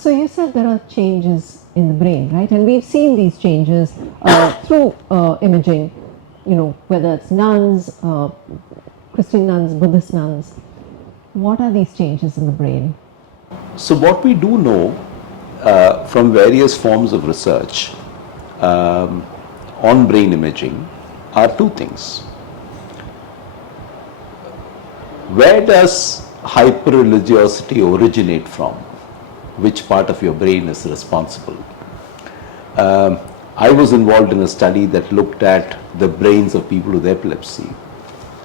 So you said there are changes in the brain, right? And we've seen these changes through imaging, whether it's nuns, Christian nuns, Buddhist nuns. What are these changes in the brain? So what we do know from various forms of research on brain imaging are two things. Where does hyper-religiosity originate from? Which part of your brain is responsible? I was involved in a study that looked at the brains of people with epilepsy,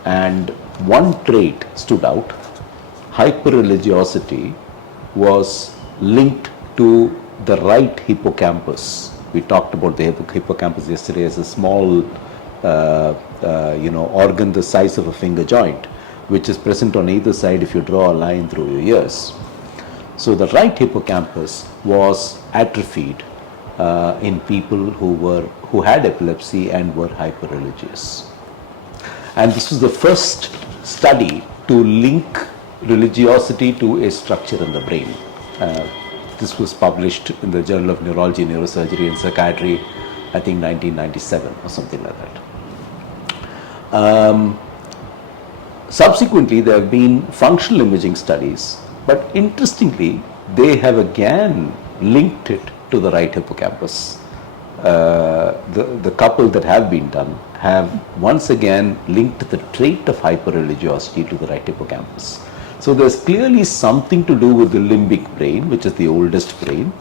and one trait stood out. Hyper-religiosity was linked to the right hippocampus. We talked about the hippocampus yesterday as a small organ the size of a finger joint, which is present on either side if you draw a line through your ears. So the right hippocampus was atrophied in people who had epilepsy and were hyper-religious. And this was the first study to link religiosity to a structure in the brain. This was published in the Journal of Neurology, Neurosurgery and Psychiatry, I think 1997 or something like that. Subsequently, there have been functional imaging studies, but interestingly, they have again linked it to the right hippocampus. The couple that have been done have once again linked the trait of hyper-religiosity to the right hippocampus. So there's clearly something to do with the limbic brain, which is the oldest brain.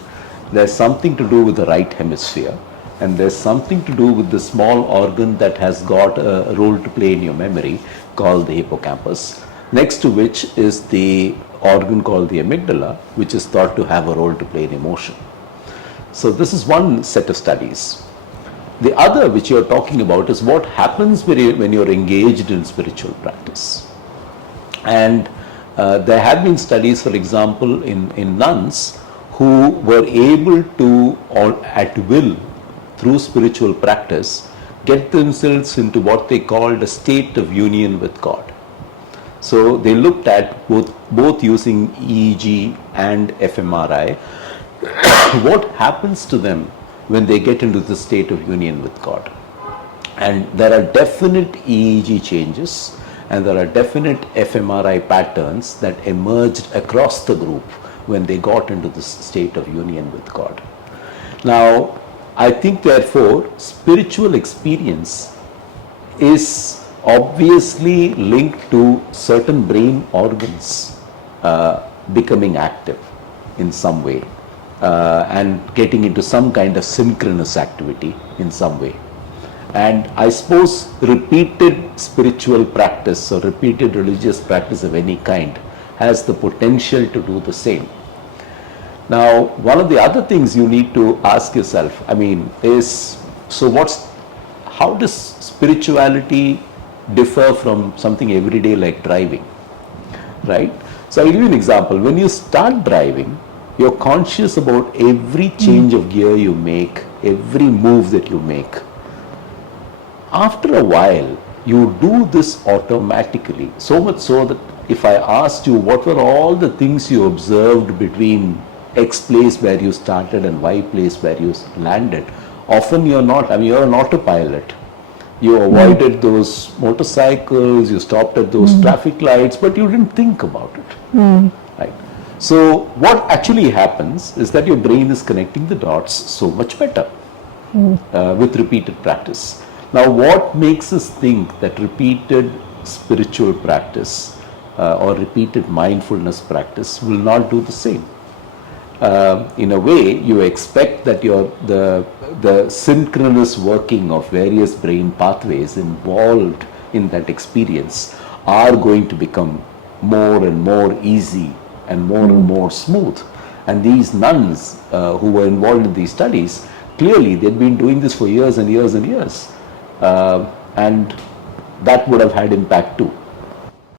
There's something to do with the right hemisphere, and there's something to do with the small organ that has got a role to play in your memory called the hippocampus, next to which is the organ called the amygdala, which is thought to have a role to play in emotion. So this is one set of studies. The other, which you're talking about, is what happens when you're engaged in spiritual practice. And there have been studies, for example, in nuns who were able to, at will, through spiritual practice, get themselves into what they called a state of union with God. So they looked at both using EEG and fMRI, what happens to them when they get into the state of union with God. And there are definite EEG changes and there are definite fMRI patterns that emerged across the group when they got into this state of union with God. Now, I think therefore spiritual experience is obviously linked to certain brain organs becoming active in some way and getting into some kind of synchronous activity in some way. And I suppose repeated spiritual practice or repeated religious practice of any kind has the potential to do the same. Now, one of the other things you need to ask yourself, is, how does spirituality differ from something everyday like driving, right? So I'll give you an example. When you start driving, you're conscious about every change of gear you make, every move that you make. After a while, you do this automatically, so much so that if I asked you what were all the things you observed between X place where you started and Y place where you landed, often you're not, you're an autopilot. You avoided those motorcycles, you stopped at those traffic lights, but you didn't think about it. Right? So what actually happens is that your brain is connecting the dots so much better with repeated practice. Now, what makes us think that repeated spiritual practice or repeated mindfulness practice will not do the same? In a way, you expect that the synchronous working of various brain pathways involved in that experience are going to become more and more easy and more smooth. And these nuns who were involved in these studies, clearly they'd been doing this for years and years and years. And that would have had impact too.